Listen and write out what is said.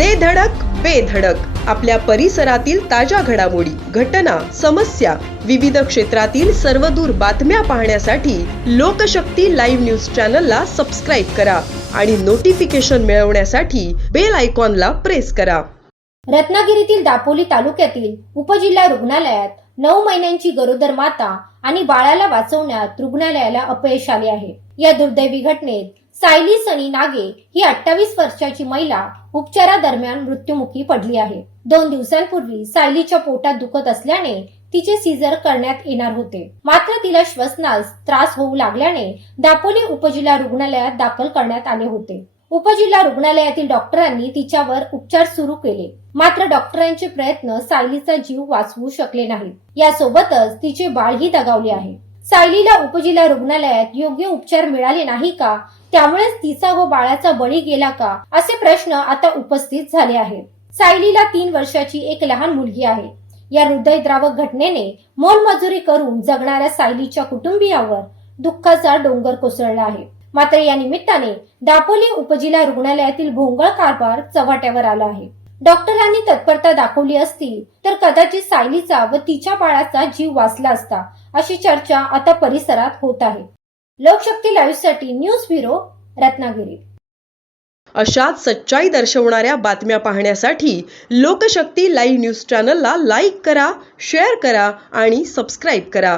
दे धडक बेधडक आपल्या परिसरातील ताज्या घडामोडी घटना समस्या विविध क्षेत्रातील सर्वदूर बातम्या पाहण्यासाठी लोकशक्ती लाईव्ह न्यूज चॅनलला सबस्क्राईब करा आणि नोटिफिकेशन मिळवण्यासाठी बेल आयकॉनला प्रेस करा. रत्नागिरीतील दापोली तालुक्यातील उपजिल्हा रुग्णालयात नऊ महिन्यांची गरोदर माता आणि बाळाला वाचवण्यात रुग्णालयाला अपयश आले आहे. या दुर्दैवी घटनेत सायली सनी नागे ही अठ्ठावीस वर्षाची महिला उपचारादरम्यान मृत्युमुखी पडली आहे. दोन दिवसांपूर्वी सायलीच्या पोटात दुखत असल्याने तिचे सीझर करण्यात येणार होते. मात्र तिला श्वसनास त्रास होऊ लागल्याने दापोली उपजिल्हा रुग्णालयात दाखल करण्यात आले होते. उपजिल्हा रुग्णालयातील डॉक्टरांनी तिच्यावर उपचार सुरू केले. मात्र डॉक्टरांचे प्रयत्न सायलीचा जीव वाचवू शकले नाहीत. यासोबतच तिचे बाळही दगावले आहे. सायलीला उपजिल्हा रुग्णालयात योग्य उपचार मिळाले नाही का? त्यामुळेच तिचा व बाळाचा बळी गेला का? असे प्रश्न आता उपस्थित झाले आहेत. सायलीला तीन वर्षाची एक लहान मुलगी आहे. या हृदयद्रावक घटनेने मोलमजुरी करून जगणाऱ्या सायलीच्या कुटुंबियावर दुःखाचा डोंगर कोसळला आहे. मात्र या निमित्ताने दापोली उपजिल्हा रुग्णालयातील भोंगळ कारभार चव्हाट्यावर आला आहे. डॉक्टरांनी तत्परता दाखवली असती तर कदाचित सायलीचा व तिच्या बाळाचा जीव वाचला असता अशी चर्चा आता परिसरात होत आहे. लोकशक्ती लाईव्हसाठी न्यूज ब्युरो रत्नागिरी. अशाच सच्चाई दर्शवणाऱ्या बातम्या पाहण्यासाठी लोकशक्ती लाईव्ह न्यूज चॅनलला लाईक करा शेअर करा आणि सबस्क्राईब करा.